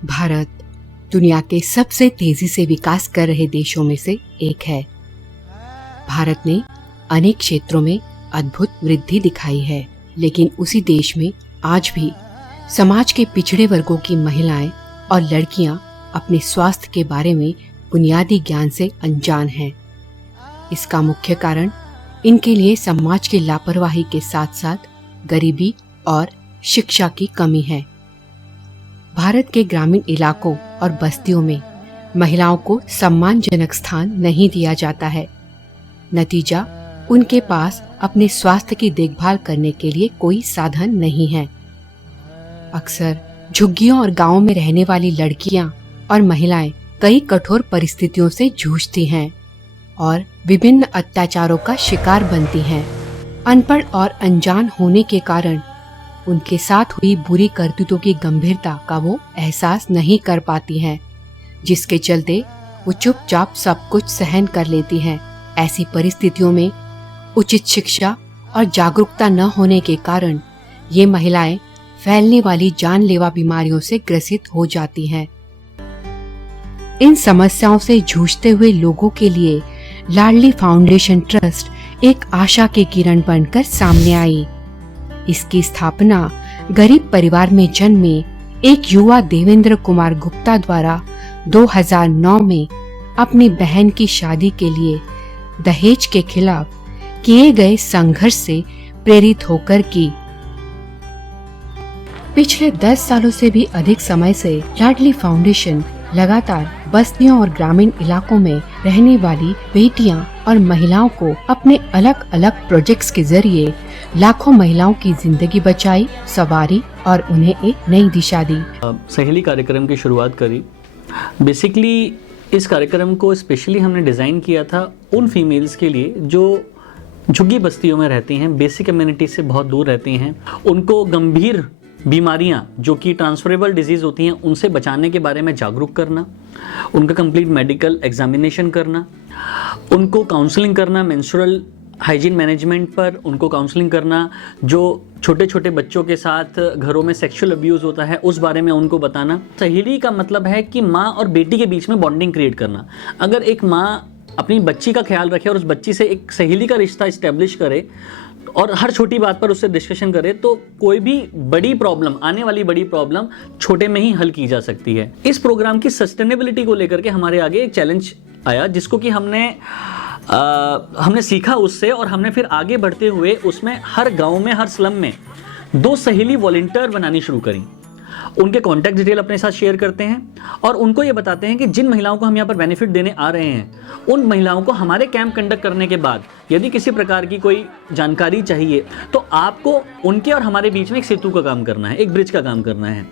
भारत दुनिया के सबसे तेजी से विकास कर रहे देशों में से एक है। भारत ने अनेक क्षेत्रों में अद्भुत वृद्धि दिखाई है, लेकिन उसी देश में आज भी समाज के पिछड़े वर्गों की महिलाएं और लड़कियां अपने स्वास्थ्य के बारे में बुनियादी ज्ञान से अनजान हैं। इसका मुख्य कारण इनके लिए समाज की लापरवाही के साथ साथ गरीबी और शिक्षा की कमी है। भारत के ग्रामीण इलाकों और बस्तियों में महिलाओं को सम्मानजनक स्थान नहीं दिया जाता है। नतीजा, उनके पास अपने स्वास्थ्य की देखभाल करने के लिए कोई साधन नहीं है। अक्सर झुग्गियों और गांवों में रहने वाली लड़कियां और महिलाएं कई कठोर परिस्थितियों से जूझती हैं और विभिन्न अत्याचारों का शिकार बनती हैं। अनपढ़ और अनजान होने के कारण उनके साथ हुई बुरी करतूतों की गंभीरता का वो एहसास नहीं कर पाती हैं, जिसके चलते वो चुपचाप सब कुछ सहन कर लेती हैं। ऐसी परिस्थितियों में उचित शिक्षा और जागरूकता न होने के कारण ये महिलाएं फैलने वाली जानलेवा बीमारियों से ग्रसित हो जाती हैं। इन समस्याओं से जूझते हुए लोगों के लिए लाडली फाउंडेशन ट्रस्ट एक आशा की किरण बनकर सामने आई। इसकी स्थापना गरीब परिवार में जन्मे एक युवा देवेंद्र कुमार गुप्ता द्वारा 2009 में अपनी बहन की शादी के लिए दहेज के खिलाफ किए गए संघर्ष से प्रेरित होकर की। पिछले 10 सालों से भी अधिक समय से लाडली फाउंडेशन लगातार बस्तियों और ग्रामीण इलाकों में रहने वाली बेटियां और महिलाओं को अपने अलग अलग प्रोजेक्ट्स के जरिए लाखों महिलाओं की जिंदगी बचाई, सवारी और उन्हें एक नई दिशा दी। सहेली कार्यक्रम की शुरुआत करी। बेसिकली इस कार्यक्रम को स्पेशली हमने डिज़ाइन किया था उन फीमेल्स के लिए जो झुग्गी बस्तियों में रहती हैं, बेसिक कम्युनिटी से बहुत दूर रहती हैं। उनको गंभीर बीमारियां जो कि ट्रांसफरेबल डिजीज़ होती हैं उनसे बचाने के बारे में जागरूक करना, उनका कंप्लीट मेडिकल एग्जामिनेशन करना, उनको काउंसलिंग करना, मेंस्ट्रुअल हाइजीन मैनेजमेंट पर उनको काउंसलिंग करना, जो छोटे छोटे बच्चों के साथ घरों में सेक्सुअल अब्यूज़ होता है उस बारे में उनको बताना। सहेली का मतलब है कि माँ और बेटी के बीच में बॉन्डिंग क्रिएट करना। अगर एक माँ अपनी बच्ची का ख्याल रखे और उस बच्ची से एक सहेली का रिश्ता इस्टेब्लिश करे और हर छोटी बात पर उससे डिस्कशन करे तो कोई भी बड़ी प्रॉब्लम, आने वाली बड़ी प्रॉब्लम छोटे में ही हल की जा सकती है। इस प्रोग्राम की सस्टेनेबिलिटी को लेकर के हमारे आगे एक चैलेंज आया, जिसको कि हमने सीखा उससे और हमने फिर आगे बढ़ते हुए उसमें हर गांव में, हर स्लम में 2 सहेली वॉलंटियर बनानी शुरू करी। उनके कॉन्टैक्ट डिटेल अपने साथ शेयर करते हैं और उनको ये बताते हैं कि जिन महिलाओं को हम यहाँ पर बेनिफिट देने आ रहे हैं उन महिलाओं को हमारे कैंप कंडक्ट करने के बाद यदि किसी प्रकार की कोई जानकारी चाहिए तो आपको उनके और हमारे बीच में एक सेतु का काम करना है, एक ब्रिज का काम करना है।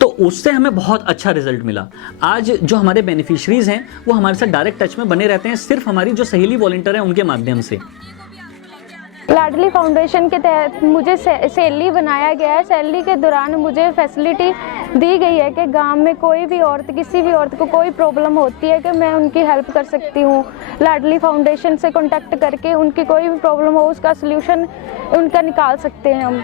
तो उससे हमें बहुत अच्छा रिजल्ट मिला। आज जो हमारे बेनिफिशरीज हैं वो हमारे साथ डायरेक्ट टच में बने रहते हैं, सिर्फ हमारी जो सहेली वॉलंटियर हैं उनके माध्यम से। लाडली फाउंडेशन के तहत मुझे सहेली बनाया गया है। सहेली के दौरान मुझे फैसिलिटी दी गई है कि गांव में कोई भी औरत, किसी भी औरत को कोई प्रॉब्लम होती है कि मैं उनकी हेल्प कर सकती हूँ। लाडली फाउंडेशन से कांटेक्ट करके उनकी कोई भी प्रॉब्लम हो उसका सल्यूशन उनका निकाल सकते हैं हम।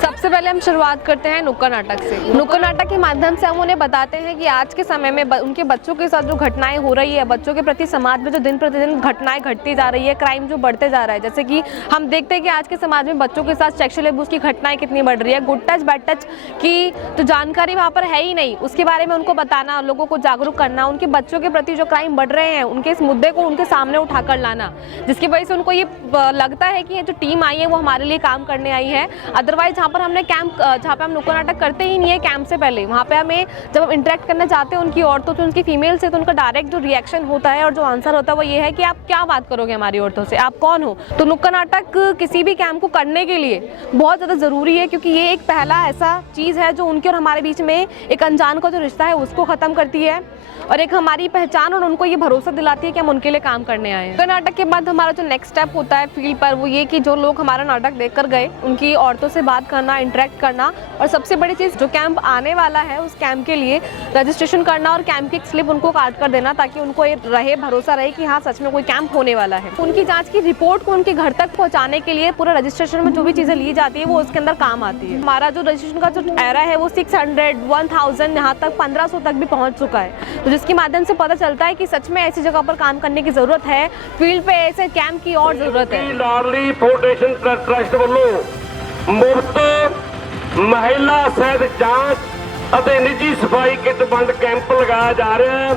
सबसे पहले हम शुरुआत करते हैं नुक्कड़ नाटक से। नुक्कड़ नाटक के माध्यम से हम उन्हें बताते हैं कि आज के समय में उनके बच्चों के साथ जो घटनाएं हो रही है, बच्चों के प्रति समाज में जो दिन प्रतिदिन घटनाएं घटती जा रही है, क्राइम जो बढ़ते जा रहा है, जैसे कि हम देखते हैं कि आज के समाज में बच्चों के साथ सेक्सुअल अब्यूज की घटनाएं कितनी बढ़ रही है। गुड टच, बैड टच की तो जानकारी वहाँ पर है ही नहीं, उसके बारे में उनको बताना, लोगों को जागरूक करना, उनके बच्चों के प्रति जो क्राइम बढ़ रहे हैं उनके इस मुद्दे को उनके सामने उठाकर लाना, जिसकी वजह से उनको ये लगता है कि ये जो टीम आई है वो हमारे लिए काम करने आई है। अदरवाइज जहाँ पर हमने जहाँ पे हम नुक्कड़ नाटक करते ही नहीं है कैंप से पहले, वहाँ पे हमें जब हम इंटरेक्ट करना चाहते हैं उनकी औरतों से, उनकी फीमेल से, तो उनका डायरेक्ट जो रिएक्शन होता है और जो आंसर होता है वो ये है कि आप क्या बात करोगे हमारी औरतों से, आप कौन हो। तो नुक्कड़ नाटक किसी भी कैंप को करने के लिए बहुत ज़्यादा ज़रूरी है, क्योंकि ये एक पहला ऐसा चीज़ है जो उनके और हमारे बीच में एक अनजान का जो रिश्ता है उसको ख़त्म करती है और एक हमारी पहचान और उनको ये भरोसा दिलाती है कि हम उनके लिए काम करने आए हैं। नुक्कड़ नाटक के बाद हमारा जो नेक्स्ट स्टेप होता है फील्ड पर, वो ये कि जो लोग हमारा नाटक देखकर गए उनकी औरतों से बात करना, इंटरेक्ट करना, और सबसे बड़ी चीज़ जो कैंप आने वाला है उस कैंप के लिए रजिस्ट्रेशन करना और कैंप की स्लिप उनको काट कर देना, ताकि उनको ये रहे भरोसा रहे कि हाँ सच में कोई कैंप होने वाला है। उनकी जांच की रिपोर्ट को उनके घर तक पहुंचाने के लिए पूरा रजिस्ट्रेशन में जो भी चीज़ें ली जाती है वो उसके अंदर काम आती है। हमारा जो रजिस्ट्रेशन का जो एरा है वो 600, 1000, यहाँ तक 1500 तक भी पहुँच चुका है, तो जिसके माध्यम से पता चलता है कि सच में ऐसी जगह पर काम करने की ज़रूरत है, फील्ड पे ऐसे कैंप की और ज़रूरत है। लाडली फाउंडेशन ट्रस्ट ਵੱਲੋਂ ਮੁਫਤ ਮਹਿਲਾ ਸਿਹਤ ਜਾਂਚ ਅਤੇ ਨਿੱਜੀ ਸਫਾਈ ਕਿੱਟ ਵੰਡ ਕੈਂਪ ਲਗਾਇਆ ਜਾ ਰਿਹਾ ਹੈ।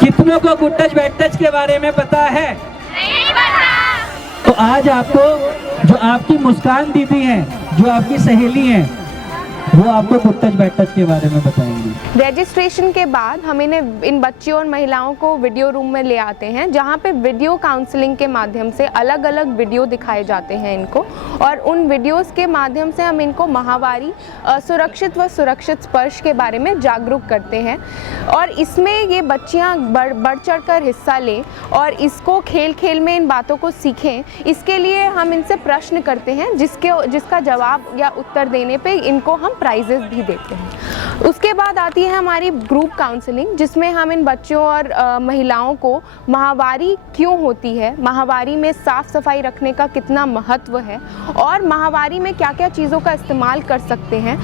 कितनों को गुड टच बैड टच के बारे में पता है? नहीं पता। तो आज आपको जो आपकी मुस्कान दीदी हैं, जो आपकी सहेली हैं, वो आपको गुड टच बैड टच के बारे में बताएंगी। रजिस्ट्रेशन के बाद हम इन्हें इन बच्चियों और महिलाओं को वीडियो रूम में ले आते हैं, जहाँ पे वीडियो काउंसलिंग के माध्यम से अलग अलग वीडियो दिखाए जाते हैं इनको, और उन वीडियोस के माध्यम से हम इनको माहवारी, सुरक्षित व सुरक्षित स्पर्श के बारे में जागरूक करते हैं। और इसमें ये बच्चियाँ बढ़ चढ़ कर हिस्सा लें और इसको खेल खेल में इन बातों को सीखें, इसके लिए हम इनसे प्रश्न करते हैं जिसका जवाब या उत्तर देने पे इनको हम प्राइजेस भी देते हैं। उसके बाद आती है हमारी ग्रुप काउंसलिंग, जिसमें हम इन बच्चों और महिलाओं को माहवारी क्यों होती है, माहवारी में साफ़ सफाई रखने का कितना महत्व है और माहवारी में क्या क्या चीज़ों का इस्तेमाल कर सकते हैं,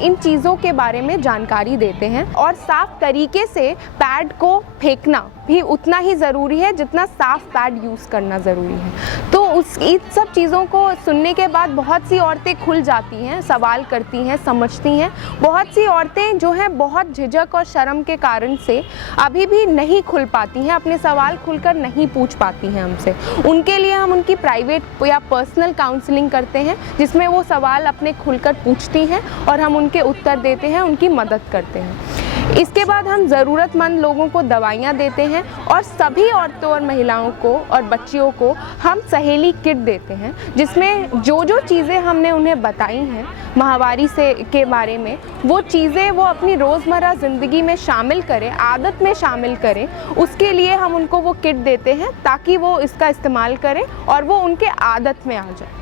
इन चीज़ों के बारे में जानकारी देते हैं। और साफ़ तरीके से पैड को फेंकना भी उतना ही ज़रूरी है जितना साफ़ पैड यूज़ करना ज़रूरी है। तो इन सब चीज़ों को सुनने के बाद बहुत सी औरतें खुल जाती हैं, सवाल करती हैं, समझती हैं। बहुत सी औरतें जो हैं बहुत झिझक और शर्म के कारण से अभी भी नहीं खुल पाती हैं, अपने सवाल खुलकर नहीं पूछ पाती हैं हमसे। उनके लिए हम उनकी प्राइवेट या पर्सनल काउंसलिंग करते हैं, जिसमें वो सवाल अपने खुलकर पूछती हैं और हम उनके उत्तर देते हैं, उनकी मदद करते हैं। इसके बाद हम ज़रूरतमंद लोगों को दवाइयाँ देते हैं और सभी औरतों और महिलाओं को और बच्चियों को हम सहेली किट देते हैं, जिसमें जो जो चीज़ें हमने उन्हें बताई हैं माहवारी के बारे में, वो चीज़ें वो अपनी रोज़मर्रा ज़िंदगी में शामिल करें, आदत में शामिल करें। उसके लिए हम उनको वो किट देते हैं ताकि वो इसका इस्तेमाल करें और वो उनके आदत में आ जाए।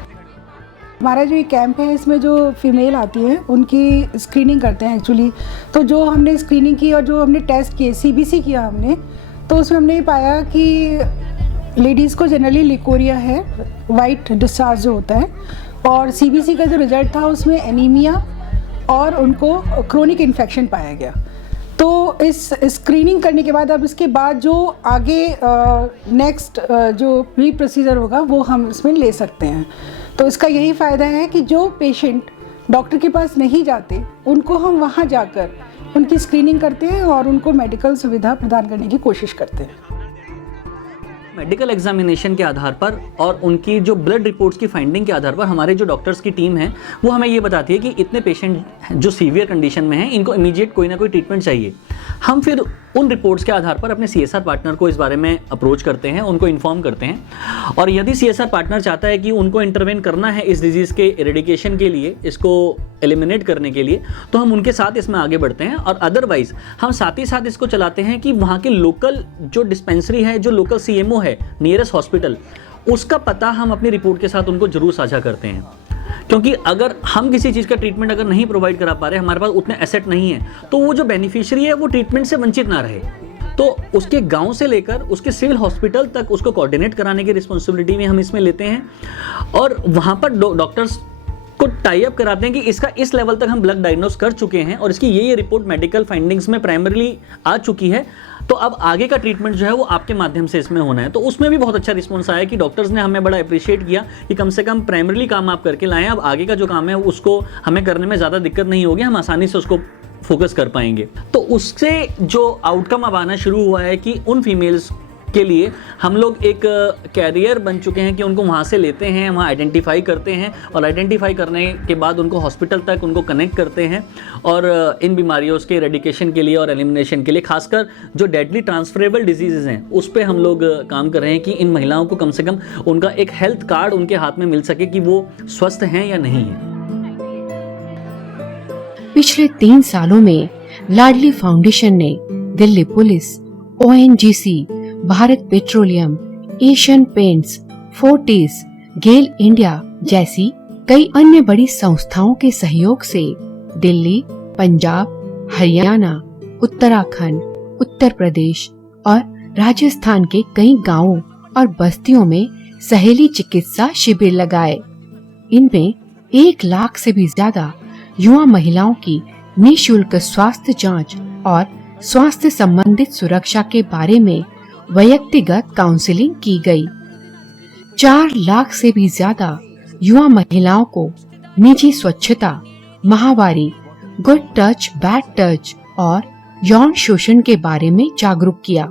हमारा जो ये कैंप है, इसमें जो फीमेल आती है उनकी स्क्रीनिंग करते हैं एक्चुअली। तो जो हमने स्क्रीनिंग की और जो हमने टेस्ट किए, CBC किया हमने, तो उसमें हमने ये पाया कि लेडीज़ को जनरली लिकोरिया है, वाइट डिस्चार्ज जो होता है, और CBC का जो रिज़ल्ट था उसमें एनीमिया और उनको क्रोनिक इन्फेक्शन पाया गया। तो इस स्क्रीनिंग करने के बाद अब इसके बाद जो आगे नेक्स्ट जो भी प्रोसीजर होगा वो हम इसमें ले सकते हैं। तो इसका यही फ़ायदा है कि जो पेशेंट डॉक्टर के पास नहीं जाते उनको हम वहाँ जाकर उनकी स्क्रीनिंग करते हैं और उनको मेडिकल सुविधा प्रदान करने की कोशिश करते हैं। मेडिकल एग्जामिनेशन के आधार पर और उनकी जो ब्लड रिपोर्ट्स की फाइंडिंग के आधार पर हमारे जो डॉक्टर्स की टीम है वो हमें ये बताती है कि इतने पेशेंट जो सीवियर कंडीशन में हैं, इनको इमीडिएट कोई ना कोई ट्रीटमेंट चाहिए। हम फिर उन रिपोर्ट्स के आधार पर अपने CSR पार्टनर को इस बारे में अप्रोच करते हैं, उनको इन्फॉर्म करते हैं, और यदि CSR पार्टनर चाहता है कि उनको इंटरवेन करना है इस डिजीज़ के एरेडिकेशन के लिए, इसको एलिमिनेट करने के लिए, तो हम उनके साथ इसमें आगे बढ़ते हैं। और अदरवाइज़ हम साथ ही साथ इसको चलाते हैं कि वहाँ के लोकल जो डिस्पेंसरी है, जो लोकल CMO है, नियरेस्ट हॉस्पिटल, उसका पता हम अपनी रिपोर्ट के साथ उनको ज़रूर साझा करते हैं। क्योंकि अगर हम किसी चीज़ का ट्रीटमेंट अगर नहीं प्रोवाइड करा पा रहे, हमारे पास उतने एसेट नहीं है, तो वो जो बेनिफिशियरी है वो ट्रीटमेंट से वंचित ना रहे। तो उसके गांव से लेकर उसके सिविल हॉस्पिटल तक उसको कोऑर्डिनेट कराने की रिस्पॉन्सिबिलिटी भी हम इसमें लेते हैं, और वहाँ पर डॉक्टर्स को टाई अप कराते हैं कि इसका इस लेवल तक हम ब्लड डायग्नोस कर चुके हैं और इसकी ये रिपोर्ट मेडिकल फाइंडिंग्स में प्राइमरीली आ चुकी है, तो अब आगे का ट्रीटमेंट जो है वो आपके माध्यम से इसमें होना है। तो उसमें भी बहुत अच्छा रिस्पॉन्स आया कि डॉक्टर्स ने हमें बड़ा अप्रिशिएट किया कि कम से कम प्राइमरीली काम आप करके लाएं, अब आगे का जो काम है उसको हमें करने में ज़्यादा दिक्कत नहीं होगी, हम आसानी से उसको फोकस कर पाएंगे। तो उससे जो आउटकम अब आना शुरू हुआ है कि उन फीमेल्स के लिए हम लोग एक कैरियर बन चुके हैं कि उनको वहाँ से लेते हैं, वहाँ आइडेंटिफाई करते हैं और आइडेंटिफाई करने के बाद उनको हॉस्पिटल तक उनको कनेक्ट करते हैं और इन बीमारियों के रेडिकेशन के लिए और एलिमिनेशन के लिए, खासकर जो डेडली ट्रांसफरेबल डिजीज़ हैं उस पर हम लोग काम कर रहे हैं कि इन महिलाओं को कम से कम उनका एक हेल्थ कार्ड उनके हाथ में मिल सके कि वो स्वस्थ हैं या नहीं हैं। पिछले 3 सालों में लाडली फाउंडेशन ने दिल्ली पुलिस, ONGC, भारत पेट्रोलियम, एशियन पेंट्स, फोर्टिस, गेल इंडिया जैसी कई अन्य बड़ी संस्थाओं के सहयोग से दिल्ली, पंजाब, हरियाणा, उत्तराखंड, उत्तर प्रदेश और राजस्थान के कई गांवों और बस्तियों में सहेली चिकित्सा शिविर लगाए। इनमें 1 लाख से भी ज्यादा युवा महिलाओं की निःशुल्क स्वास्थ्य जांच और स्वास्थ्य संबंधित सुरक्षा के बारे में व्यक्तिगत काउंसलिंग की गई। 4 लाख से भी ज्यादा युवा महिलाओं को निजी स्वच्छता, माहवारी, गुड टच, बैड टच और यौन शोषण के बारे में जागरूक किया।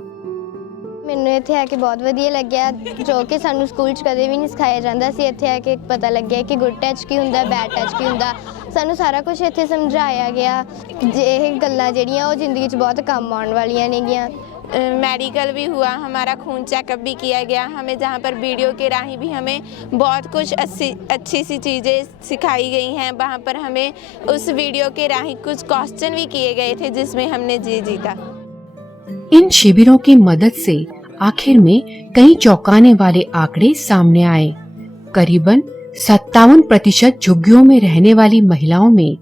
ਮੈਨੂੰ ਇੱਥੇ ਆ ਕੇ ਬਹੁਤ ਵਧੀਆ ਲੱਗਿਆ ਜੋ ਕਿ ਸਾਨੂੰ ਸਕੂਲ 'ਚ ਕਦੇ ਵੀ ਨਹੀਂ ਸਿਖਾਇਆ ਜਾਂਦਾ ਸੀ। ਇੱਥੇ ਆ ਕੇ ਪਤਾ ਲੱਗਿਆ ਕਿ ਗੁੱਡ ਟੱਚ ਕੀ ਹੁੰਦਾ, ਬੈਡ ਟੱਚ ਕੀ ਹੁੰਦਾ। ਸਾਨੂੰ ਸਾਰਾ ਕੁਝ ਇੱਥੇ ਸਮਝਾਇਆ ਗਿਆ। ਇਹ ਗੱਲਾਂ ਜਿਹੜੀਆਂ ਉਹ ਜ਼ਿੰਦਗੀ 'ਚ ਬਹੁਤ ਕੰਮ ਆਉਣ ਵਾਲੀਆਂ ਨੇਗੀਆਂ। मेडिकल भी हुआ, हमारा खून चेकअप भी किया गया। हमें जहाँ पर वीडियो के राही भी हमें बहुत कुछ अच्छी सी चीज़ें सिखाई गई हैं। वहाँ पर हमें उस वीडियो के राही कुछ क्वेश्चन भी किए गए थे जिसमें हमने जीता। इन शिविरों की मदद से आखिर में कई चौंकाने वाले आंकड़े सामने आए। करीबन 57% झुग्गियों में रहने वाली महिलाओं में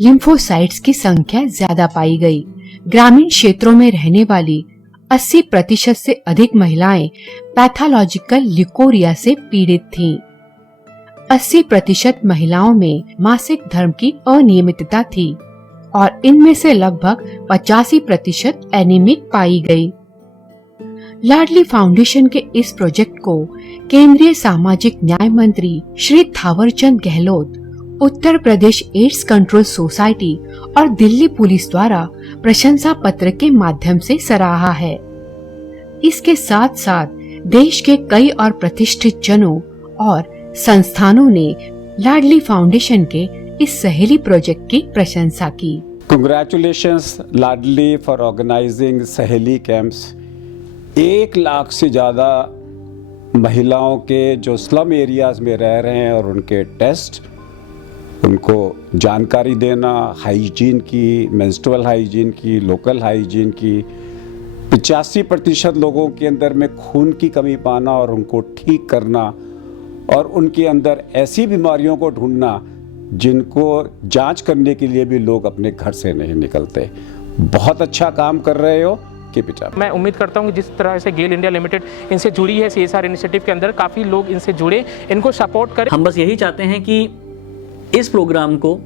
लिम्फोसाइट्स की संख्या ज्यादा पाई गई। ग्रामीण क्षेत्रों में रहने वाली 80% से अधिक महिलाएं पैथोलॉजिकल ल्यूकोरिया से पीड़ित थीं। 80% महिलाओं में मासिक धर्म की अनियमितता थी और इनमें से लगभग 85% एनीमिक पाई गई। लाडली फाउंडेशन के इस प्रोजेक्ट को केंद्रीय सामाजिक न्याय मंत्री Shri Thawarchand Gehlot, Uttar Pradesh AIDS control society और दिल्ली पुलिस द्वारा प्रशंसा पत्र के माध्यम से सराहा है। इसके साथ साथ देश के कई और प्रतिष्ठित जनों और संस्थानों ने लाडली फाउंडेशन के इस सहेली प्रोजेक्ट की प्रशंसा की। कंग्रेचुलेशंस लाडली फॉर ऑर्गेनाइजिंग सहेली कैंप्स। 1 लाख से ज़्यादा महिलाओं के जो स्लम एरियाज में रह रहे हैं और उनके टेस्ट, उनको जानकारी देना हाइजीन की, मेंस्ट्रुअल हाइजीन की, लोकल हाइजीन की। 85% लोगों के अंदर में खून की कमी पाना और उनको ठीक करना और उनके अंदर ऐसी बीमारियों को ढूंढना जिनको जांच करने के लिए भी लोग अपने घर से नहीं निकलते। बहुत अच्छा काम कर रहे हो। मैं उम्मीद करता हूँ कि जिस तरह से गेल इंडिया लिमिटेड इनसे जुड़ी है CSR इनिशिएटिव के अंदर, काफ़ी लोग इनसे जुड़े, इनको सपोर्ट करें। हम बस यही चाहते हैं कि इस प्रोग्राम को,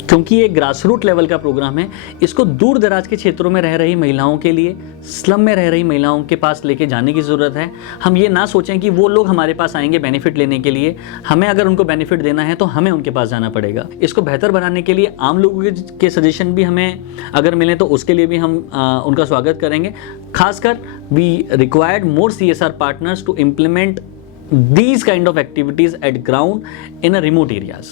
क्योंकि ये ग्रास रूट लेवल का प्रोग्राम है, इसको दूर दराज के क्षेत्रों में रह रही महिलाओं के लिए, स्लम में रह रही महिलाओं के पास लेके जाने की ज़रूरत है। हम ये ना सोचें कि वो लोग हमारे पास आएंगे बेनिफिट लेने के लिए। हमें अगर उनको बेनिफिट देना है तो हमें उनके पास जाना पड़ेगा। इसको बेहतर बनाने के लिए आम लोगों के सजेशन भी हमें अगर मिले तो उसके लिए भी हम उनका स्वागत करेंगे। खासकर we required more CSR partners to implement these kind of activities at ground in a remote areas.